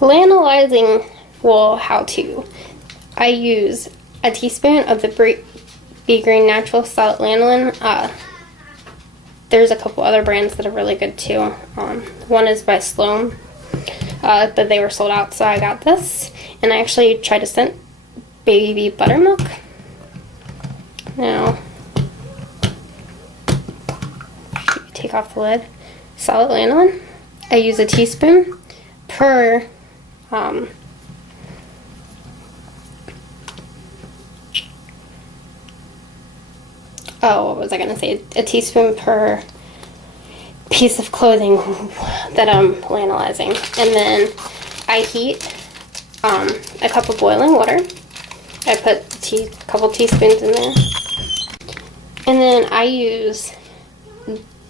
Lanolizing wool how-to. I use a teaspoon of the Be Green Natural Solid Lanolin. There's a couple other brands that are really good too. One is by Sloan, but they were sold out, so I got this. And I actually tried to scent baby buttermilk. Now, take off the lid. Solid lanolin. I use a teaspoon per what was I gonna say? A teaspoon per piece of clothing that I'm lanolizing. And then I heat a cup of boiling water. I put a couple teaspoons in there. And then I use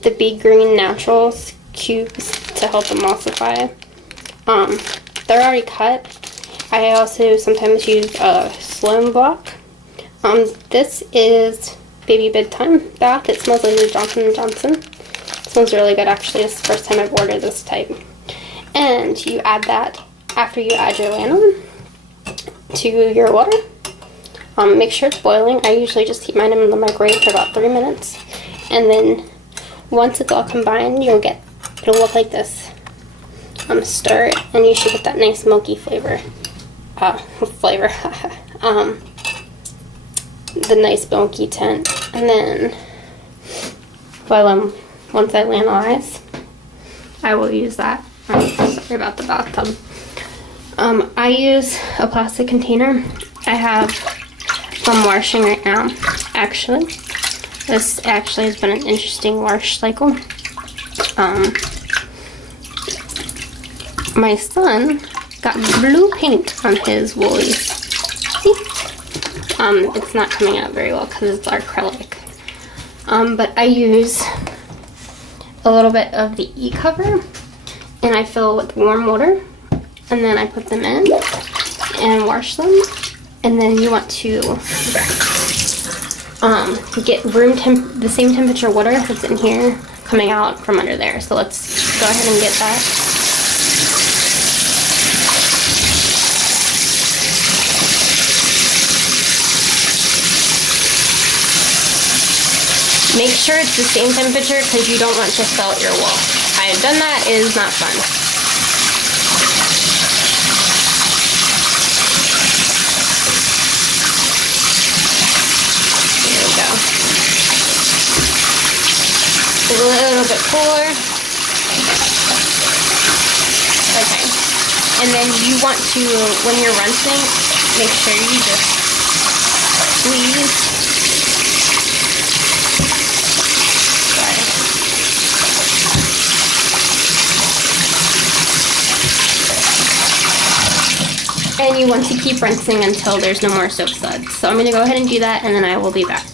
the Be Green Naturals cubes to help emulsify. They're already cut. I also sometimes use a Sloan block. This is Baby Bedtime Bath. It smells like the Johnson & Johnson. It smells really good actually. It's the first time I've ordered this type. And you add that after you add your lanolin to your water. Make sure it's boiling. I usually just heat mine in the microwave for about 3 minutes. And then once it's all combined, it'll look like this. Stir it, and you should get that nice milky flavor. The nice milky tint. And then, once I lanolize, I will use that. Sorry about the bathtub. I use a plastic container. I have some washing right now. Actually, this actually has been an interesting wash cycle. My son got blue paint on his woolies. See? It's not coming out very well because it's acrylic. But I use a little bit of the e-cover and I fill with warm water, and then I put them in and wash them. And then you want to get the same temperature water that's in here coming out from under there. So let's go ahead and get that. Make sure it's the same temperature because you don't want to felt your wool. I have done that. It is not fun. There we go. A little bit cooler. Okay. And then you want to, when you're rinsing, make sure you just squeeze. And you want to keep rinsing until there's no more soap suds. So I'm going to go ahead and do that, and then I will be back.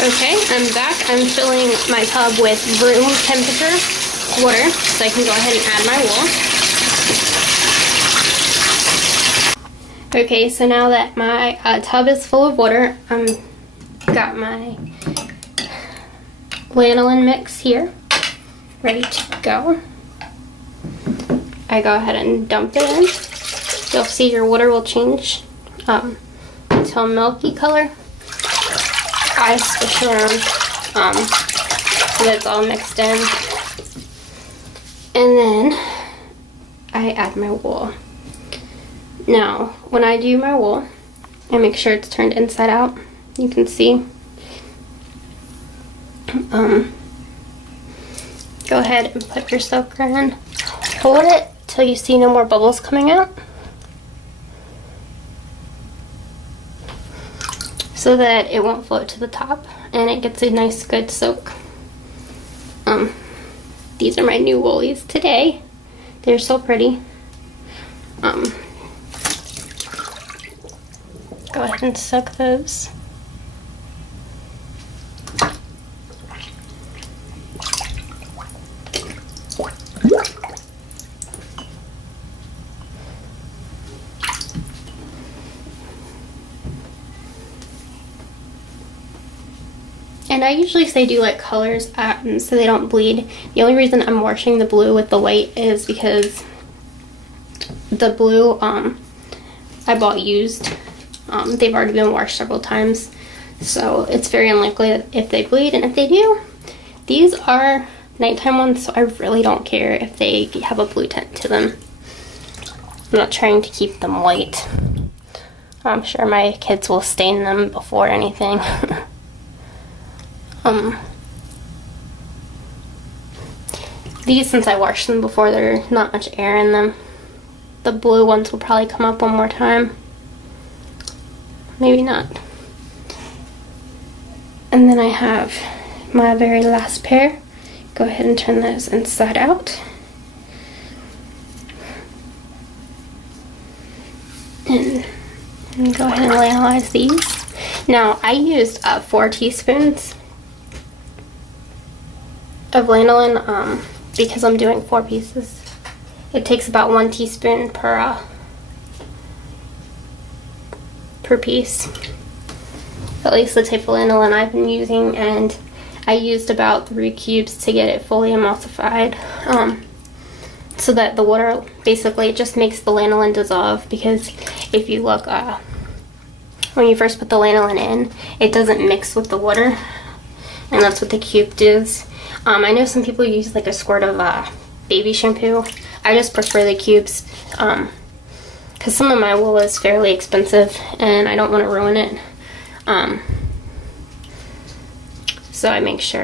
Okay, I'm back. I'm filling my tub with room temperature water, so I can go ahead and add my wool. Okay, so now that my tub is full of water, got my lanolin mix here, ready to go. I go ahead and dump it in. You'll see your water will change to a milky color. I swish around so that it's all mixed in. And then I add my wool. Now, when I do my wool, I make sure it's turned inside out. You can see. Go ahead and put your soaker in. Hold it till you see no more bubbles coming out, so that it won't float to the top and it gets a nice good soak. These are my new woolies today. They're so pretty. Go ahead and soak those. And I usually say do like colors so they don't bleed. The only reason I'm washing the blue with the white is because the blue, I bought used. They've already been washed several times, so it's very unlikely that if they bleed, and if they do, these are nighttime ones, so I really don't care if they have a blue tint to them. I'm not trying to keep them white. I'm sure my kids will stain them before anything. These, since I washed them before, there's not much air in them. The blue ones will probably come up one more time. Maybe not. And then I have my very last pair. Go ahead and turn those inside out. And go ahead and lanolize these. Now, I used 4 teaspoons of lanolin because I'm doing 4 pieces. It takes about 1 teaspoon per piece. At least the type of lanolin I've been using, and I used about 3 cubes to get it fully emulsified, so that the water basically just makes the lanolin dissolve, because if you look, when you first put the lanolin in, it doesn't mix with the water, and that's what the cube does. I know some people use like a squirt of baby shampoo. I just prefer the cubes because some of my wool is fairly expensive and I don't want to ruin it. So I make sure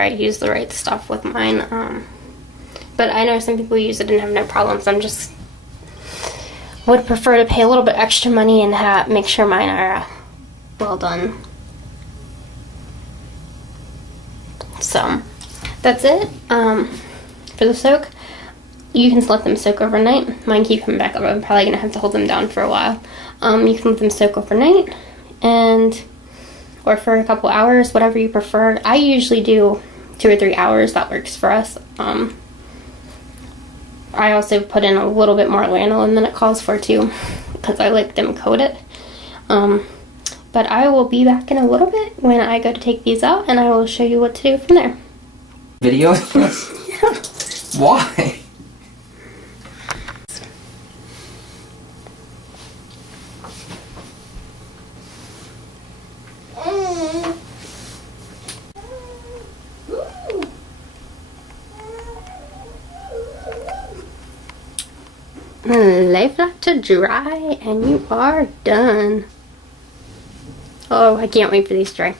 I use the right stuff with mine. But I know some people use it and have no problems. I'm just would prefer to pay a little bit extra money and make sure mine are well done. So that's it for the soak. You can let them soak overnight. Mine keep coming back up. I'm probably gonna have to hold them down for a while. You can let them soak overnight or for a couple hours, whatever you prefer. I usually do 2 or 3 hours. That works for us. I also put in a little bit more lanolin than it calls for too, because I like them coated. But I will be back in a little bit when I go to take these out, and I will show you what to do from there. Video? Yeah. Why? Leave that to dry and you are done. Oh, I can't wait for these to dry.